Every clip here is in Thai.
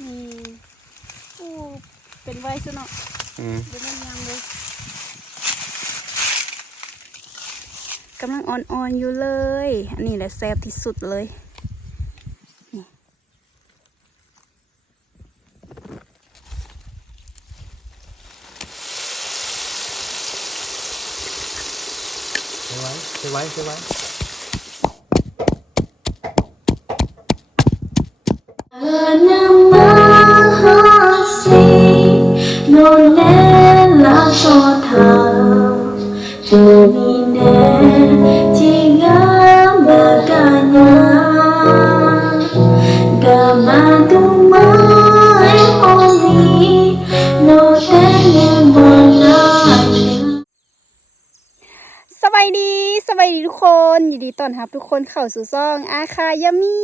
นี่อู้เป็นไว้ซะเนาะอืมเดี๋ยวมันยังเลยกำลังอ่อนๆอยู่เลย อันนี้แหละแซ่บที่สุดเลยใช่ไว้ใช่ไว้ใช่ไว้ สบายดีทุกคนยินดีต้อนรับทุกคนเข้าสู่ซ่อง อาคายามี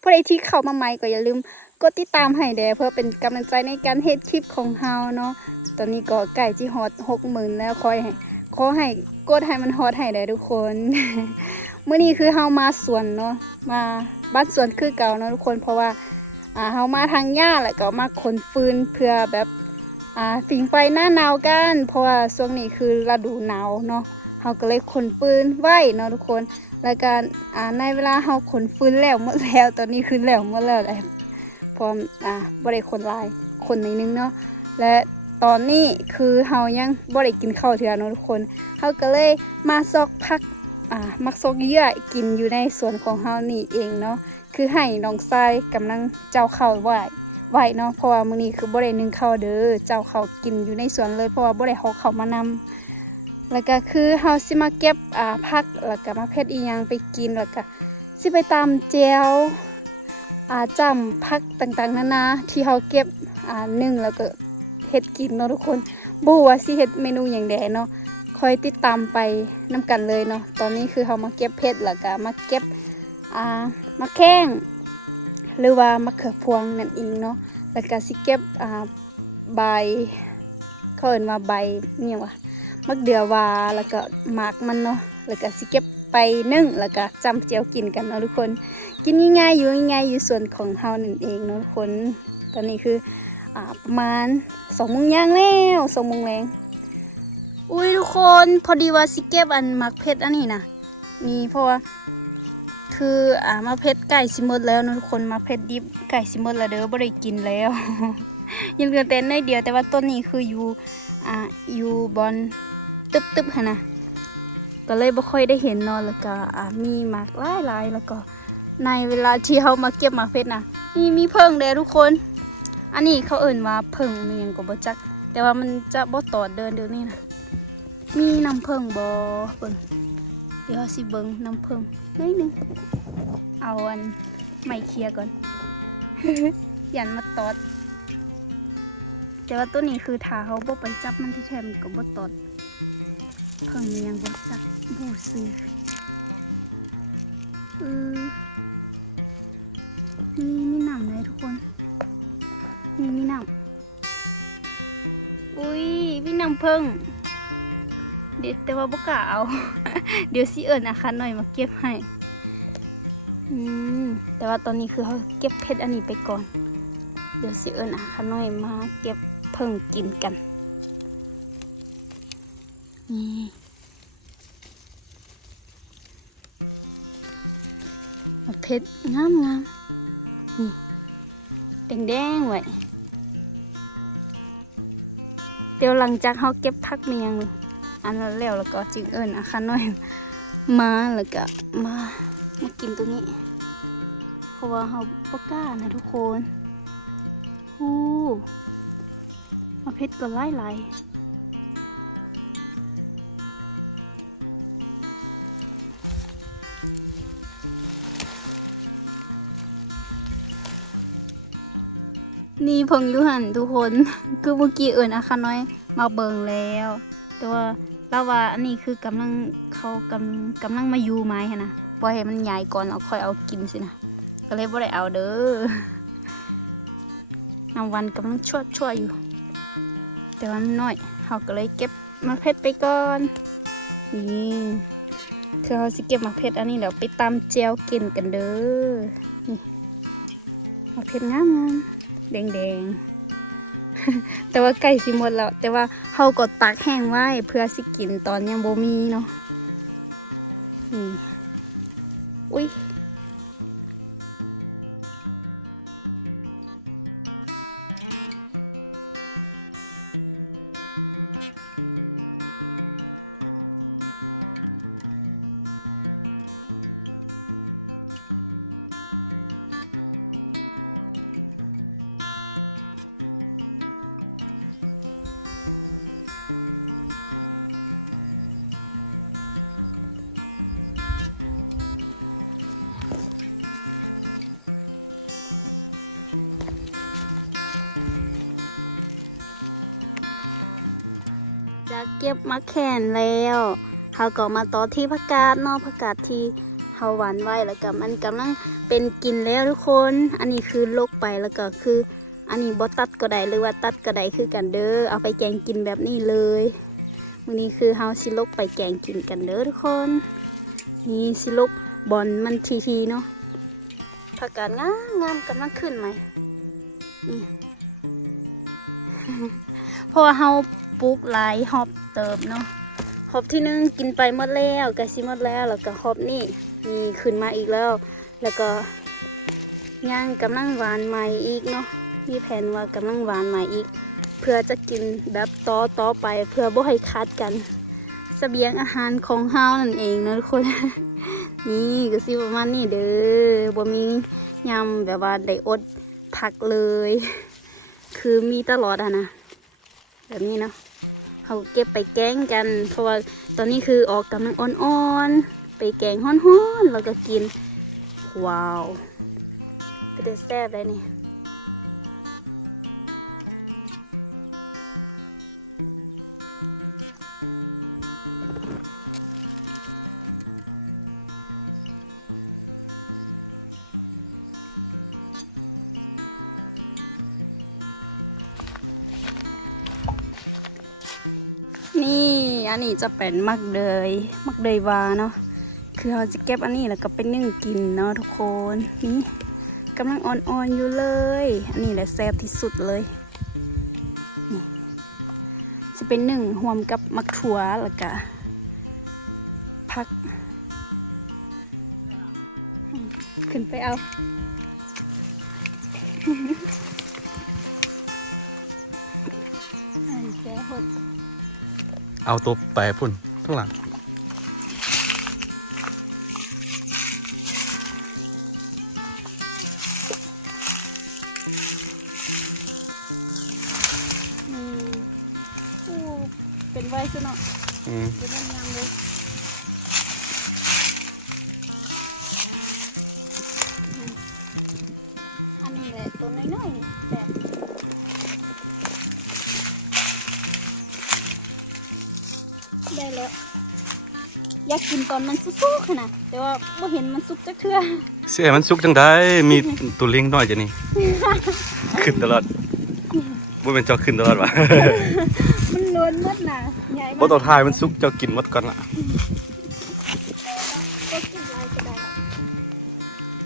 ผู้ใดที่เข้ามาใหม่ก็อย่าลืมกดติดตามให้เด้เพื่อเป็นกำลังใจในการเฮ็ดคลิปของเฮาเนาะตอนนี้ก็ใกล้ที่ฮอตหกหมื่นแล้วคอยให้ขอให้กดให้มันฮอตให้ได้ทุกคนเมื่อนี้คือเฮามาสวนเนาะมาบ้านสวนคือเก่าเนาะทุกคนเพราะว่าอ่าเฮามาทางหญ้าแล้วก็มาขนฟืนเพื่อแบบอ่าผิงไฟหน้าหนาวกัน เพราะว่าช่วงนี้คือฤดูหนาวเนาะ เราก็เลยขนฟืนไว้เนาะทุกคนแล้วการอ่าในเวลาเราขนฟืนแล้วหมดแล้ว ตอนนี้คือแล้วหมดแล้วแหละพร้อมอ่าบ่ได้ขนลายขนในอยนึงเนาะและตอนนี้คือเฮายังบ่ได้กินข้าวเทือเนาะทุกคนเฮาก็เลยมาซอกพักอ่ามักซอกเยื่อกินอยู่ในสวนของเฮานี่เองเนาะคือให้น้องทรายกำลังเจ้าข้าวไว้ไว้เนาะเพราะว่ามื้อนี้คือบ่ได้นึ่งข้าวเด้อเจ้าข้าวกินอยู่ในสวนเลยเพราะว่าบ่ได้เฮาเข้าวมานำ แล้วก็คือเฮาสิมาเก็บอ่าผักแล้วก็มาเพ็ดอีหยังไปกินแล้วก็สิไปตำแจวอ่าจ้ำผักต่างๆนานาที่เฮาเก็บอ่านึ่งแล้วก็เฮ็ดกินเนาะทุกคนบูว่าสิเฮ็ดเมนูหยังแดเนาะคอยติดตามไปนํกันเลยเนาะตอนนี้คือเฮามาเก็บเผ็ดแล้วก็มาเก็บอ่ามาแข้งหรือว่ามะเขือพวงนั่นเองเนาะแล้วก็สิเก็บอ่าใบเขาเอิ้นว่าใบนี่วะ มักเดือวาแล้วก็หมากมันเนาะแล้วก็สิเก็บไปนึ่งแล้วก็จำเจียวกินกันเนาะทุกคน กินง่ายๆอยู่ง่ายๆอยู่ส่วนของเฮานั่นเองเนาะทุกคนตอนนี้คืออ่าประมาณสองโมงย่างแล้วสองโมงแรงอุ้ยทุกคนพอดีว่าสิเก็บอันหมักเพชรอันนี้นะนี่เพราะว่าคืออ่ามาเพชรไก่สิมดแล้วเนอะทุกคนมาเพชรดิบไก่สิมดแล้วเด้อบ่ได้กินแล้ว ยังเหลือแต่น้อยเดียวแต่ว่าต้นนี้คืออยู่อ่าอยู่บอน ตึบๆหั่นนะก็เลยบ่ค่อยได้เห็นนาะแล้วก็มีหมากหลายๆแล้วก็ ในเวลาที่เฮามาเก็บหมากเพชรนะนี่มีเพิ่งเด้ทุกคน อันนี้เขาเอิ่นว่าเพิ่งมันหยังก็บ่จัก แต่ว่ามันจะบ่ตอดเดินเดี๋ยวนี้นะมีน้ำเพิ่งบ่เบิ่งเดี๋ยวสิเบิ่งน้ำเพิ่งนิดนึงเอาอันไม่เคลียร์ก่อนยันมาตอด แต่ว่าตัวนี้คือถ้าเขาบ่ไปจับมันที่แทมันก็บ่ตอด เพิ่งยังบ่จักบูซื้อเออมีมีหนำเลยทุกคนมีมีหนำอุ้ยมีหนำเพิ่ง เดี๋ยวแต่ว่าบ่กล้าเอา เดี๋ยวสิเอิญอาคารหน่อยมาเก็บให้ อืม แต่ว่าตอนนี้คือเขาเก็บเพชรอันนี้ไปก่อน เดี๋ยวสิเอิญอาขาน้อยมาเก็บเพิ่งกินกัน นี่เอาเพชรงามงามนี่แดงแดงๆไว้เดี๋ยวหลังจากเขาเก็บพักเมียงอันนั้นแล้วแล้วก็จึงเอิญอาขาน้อยมาแล้วก็มามากินตัวนี้ เพราะว่าเขาปกล้านะทุกคนอู้มาเพชรก็ไล่ไล่ นี่เพิ่งยุหันทุกคน คือเมื่อกี้เอิญอาคาน้อยมาเบิงแล้ว แต่ว่าเราว่าอันนี้คือกำลังเขากำกำลังมาอยู่ไม้หั้นะปล่อยให้มันใหญ่ก่อนเอาค่อยเอากินสินะก็เลยบ่ได้เอาเด้อน้ำวันกำลังชั่วชั่วอยู่ แต่ว่ามันน้อยเขาก็เลยเก็บมาเพชรไปก่อน นี่คือเขาสิเก็บมาเพชรอันนี้เดี๋ยวไปตำเจียวกินกันเด้อนี่เอาเพชรงามงาม แดงแดงๆ แต่ว่าไก่สิหมดแล้ว แต่ว่าเฮาก็ตักแห้งไว้เพื่อสิกินตอนยังบ่มีเนาะนี่อุ้ย จะเก็บมาแขนแล้วเขาก็มาต่อที่ผักกาดนาะผักกาดที่เฮาหวานไว้แล้วก็มันกำลังเป็นกินแล้วทุกคน อันนี้คือลกไปแล้วก็คือ อันนี้บ่ตัดก็ได้หรือว่าตัดก็ได้คือกันเด้อเอาไปแกงกินแบบนี้เลยมื้อนี้คือเฮาสิลกไปแกงกินกันเด้อทุกคน นี่สิลกบอลมันทีๆเนาะผักกาดงามงามกำลังขึ้นใหมนี่เพราะเฮา ปลูกหลายฮอบเติบเนาะฮอบที่หนึงกินไปหมดแล้วกะสิหมดแล้วแล้วก็ฮอบนี่มีขึ้นมาอีกแล้ว แล้วก็ย่างกำลังหวานใหม่อีกเนาะมีแผนว่ากำลังหวานใหม่อีก เพื่อจะกินแบบต่อต่อไปเพื่อบ่ให้ขาดกันเสบียงอาหารของเฮานั่นเองนะทุกคน นี่ก็สิประมาณนี้เด้อบ่มียำแบบว่าได้อดพักเลย คือมีตลอดอะนะ แบบนี้เนาะ เขาเก็บไปแกงกัน เพราะว่าตอนนี้คือออกกำลังอ่อนๆ ไปแกงฮ้อนๆ แล้วก็กิน ว้าวเป็นแต่แซ่บเลยนี่ อันนี้จะเป็นมักเดยมักเดยวาเนาะคือเราจะเก็บอันนี้แล้วก็ไปนึ่งกินเนาะทุกคนนี่กำลังอ่อนๆอยู่เลย อันนี้แหละแซ่บที่สุดเลยนี่จะเป็นหนึ่งรวมกับมักถั่วแล้วก็พัก ขึ้นไปเอา เอาตัวไปพุ่นข้างหลังอืมอู้เป็นไว้ซะเนาะอืมเป็นยังยังเลย ได้แล้ว อยากกินตอนมันสุกๆขนาดแต่ว่าไม่เห็นมันสุกจักเทื่อเสียมันสุกจังได้มีตัวเลี้ยงน้อยจะนี่ ขึ้นตลอดบ่เป็นเจ้าขึ้นตลอดวะมันล้วนหมดน่ะใหญ่มากบ่ต้องทายมันสุกเจ้ากินหมดก่อนละก็กินอะไรก็ได้ละ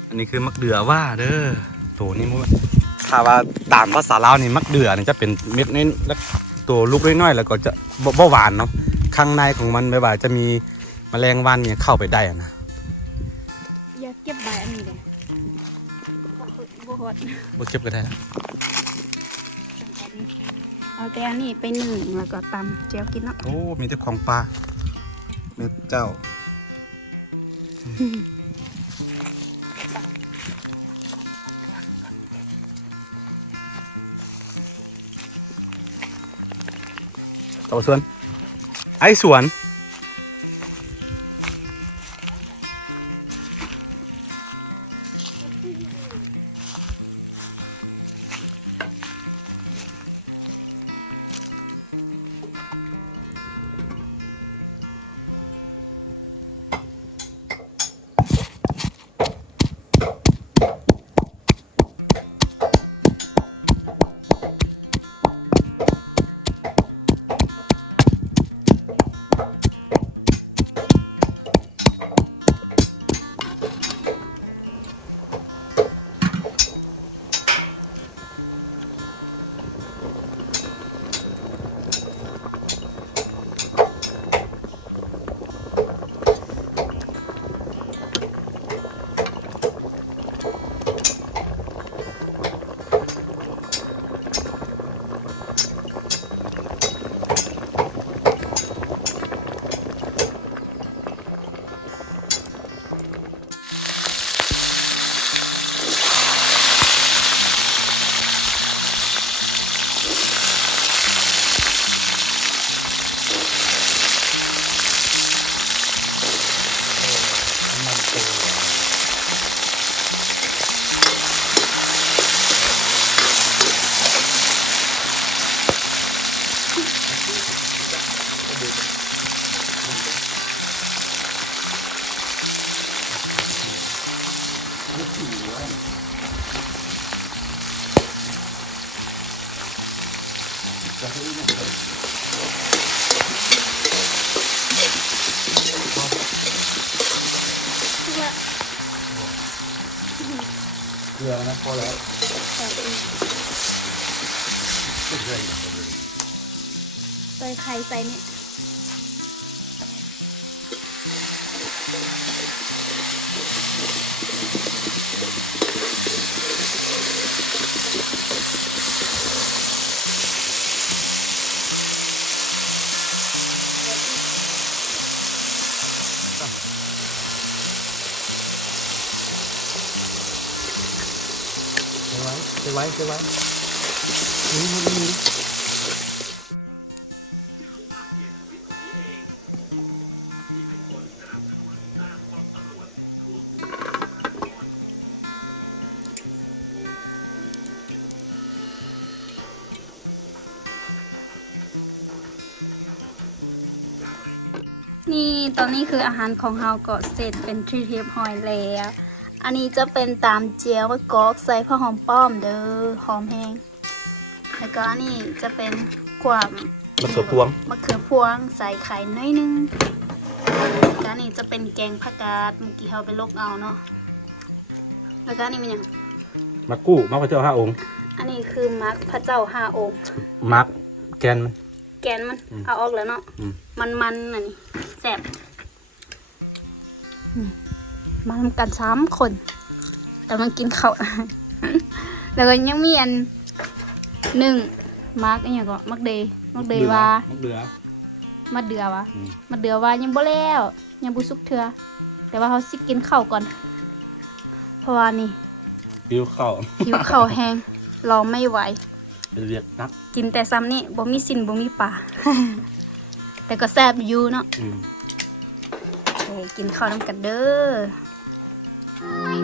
อันนี้คือมักเดือว่าเด้อตัวนี้มันถ้าว่าตามภาษาลาวนี่มักเดือนี่จะเป็นเม็ดน้อยแล้วตัวลูกน้อยๆแล้วก็จะบ่บ่หวานเนาะ ข้างในของมันไม่ว่าจะมีแมลงวันเนี่ยเข้าไปได้อะนะอยากเก็บใบอันนี้เลยบ่ฮอดบ่เก็บก็ได้ละเอาแต่อันนี้ไปหนึ่งแล้วก็ตำเจียวกินเนาะโอ้มีแต่ของปลาเม็ดเจ้าต่อสวน ไอ้ เกลือนะพอแล้วใส่อีกใส่ไข่ใส่เนี่ย เซไว้เซไว้เซไว้นี่นี่นี่นี่ตอนนี้คืออาหารของเราก็เสร็จเป็นทรีเทปหอยแล้ว อันนี้จะเป็นตามเจียวมะกอกใส่ผ้าหอมป้อมเด้อหอมแห้งแล้วก็อันนี้จะเป็นกวามมะเขือพวงมะเขือพวงใส่ไข่น้อยนึงแล้วก็อันนี้จะเป็นแกงผักกาดเมื่อกี้เราไปลกเอาเนาะแล้วก็อันนี้มันหยังมะกู้มะพร้าวเจ้าห้าองค์อันนี้คือมักพระเจ้าห้าองค์มักแกนมันแกนมันอืมเอาออกแล้วเนาะอืมมันมันๆอันนี้แซ่บอืม มาทำกันสามคนแต่มันกินเขาวแล้วก็ยังมีอันหนึ่งมักอันอย่างก็มักเดย์มักเดย์ว่ามะเดือมาเดือวะอืมมาเดือว่ายังบ่แล้วยังบ่สุกเทือแต่ว่าเขาสิกินข้าวก่อน เพราะว่านี่ปิ้วข้าวหิวข้าวแห้งรอไม่ไหวเป็นเรียกนัก กินแต่ซ้ำนี่บ่มีสินบ่มีป่าแต่ก็แซ่บอยู่เนาะอืมเอ้ยกินข้าวน้ำกันเด้อ Bye.